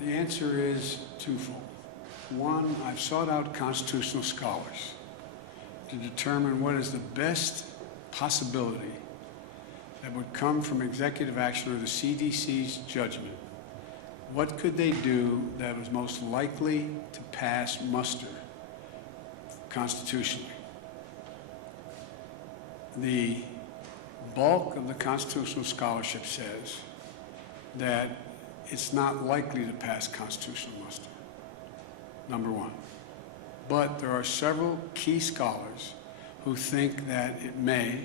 The answer is twofold. One, I've sought out constitutional scholars to determine what is the best possibility that would come from executive action or the CDC's judgment. What could they do that was most likely to pass muster constitutionally? The bulk of the constitutional scholarship says that it's not likely to pass constitutional muster, number one. But there are several key scholars who think that it may,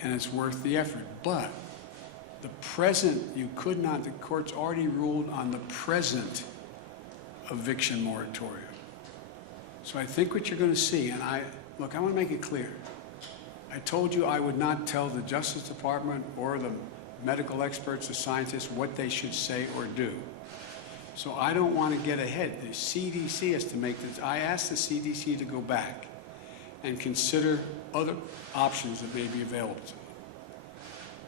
and it's worth the effort. But the present, the court's already ruled on the present eviction moratorium. So I think what you're going to see, and I want to make it clear. I told you I would not tell the Justice Department or the medical experts, the scientists, what they should say or do. So I don't want to get ahead. The CDC has to make this. I asked the CDC to go back and consider other options that may be available to them.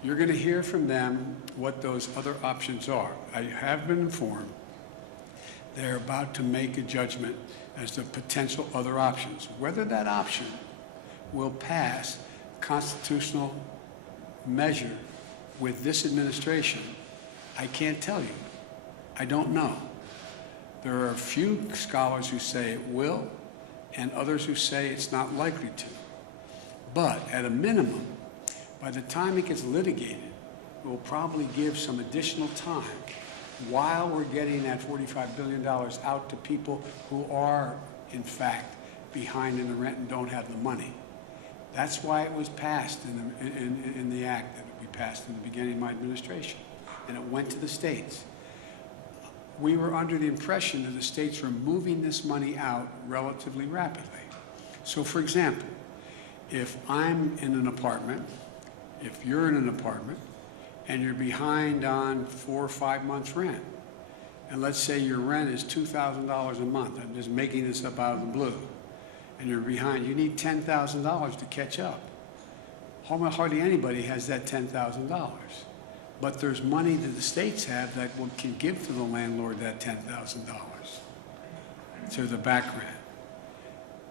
You're going to hear from them what those other options are. I have been informed they're about to make a judgment as to potential other options. Whether that option will pass constitutional measure with this administration, I can't tell you. I don't know. There are a few scholars who say it will, and others who say it's not likely to. But at a minimum, by the time it gets litigated, it will probably give some additional time while we're getting that $45 billion out to people who are, in fact, behind in the rent and don't have the money. That's why it was passed in the act that we passed in the beginning of my administration, and it went to the states. We were under the impression that the states were moving this money out relatively rapidly. So, for example, if I'm in an apartment, if you're in an apartment, and you're behind on 4 or 5 months rent, and let's say your rent is $2,000 a month, I'm just making this up out of the blue, and you're behind, you need $10,000 to catch up. Hardly anybody has that $10,000. But there's money that the states have that can give to the landlord that $10,000 to the back rent.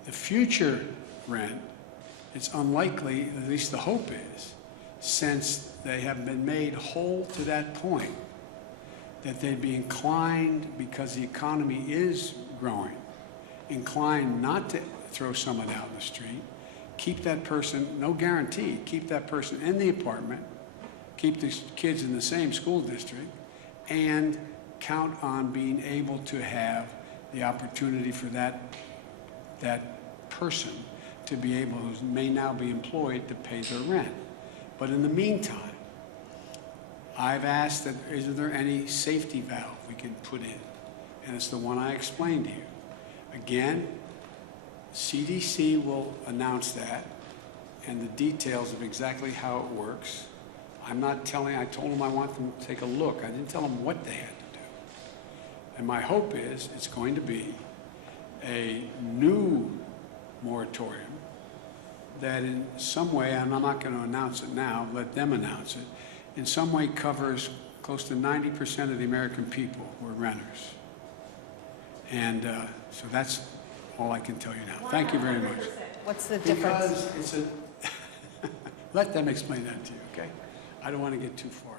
The future rent, it's unlikely, at least the hope is, since they have been made whole to that point, that they'd be inclined, because the economy is growing, inclined not to throw someone out in the street, keep that person, no guarantee, keep that person in the apartment, keep the kids in the same school district, and count on being able to have the opportunity for that person to be able, who may now be employed, to pay their rent. But in the meantime, I've asked that, is there any safety valve we can put in? And it's the one I explained to you. Again, CDC will announce that and the details of exactly how it works. I'm not telling, I told them I want them to take a look. I didn't tell them what they had to do. And my hope is it's going to be a new moratorium that in some way, and I'm not going to announce it now, let them announce it, in some way covers close to 90% of the American people who are renters. And so that's all I can tell you now. Thank you very much. What's the difference? Because it's a, let them explain that to you, okay? I don't want to get too far.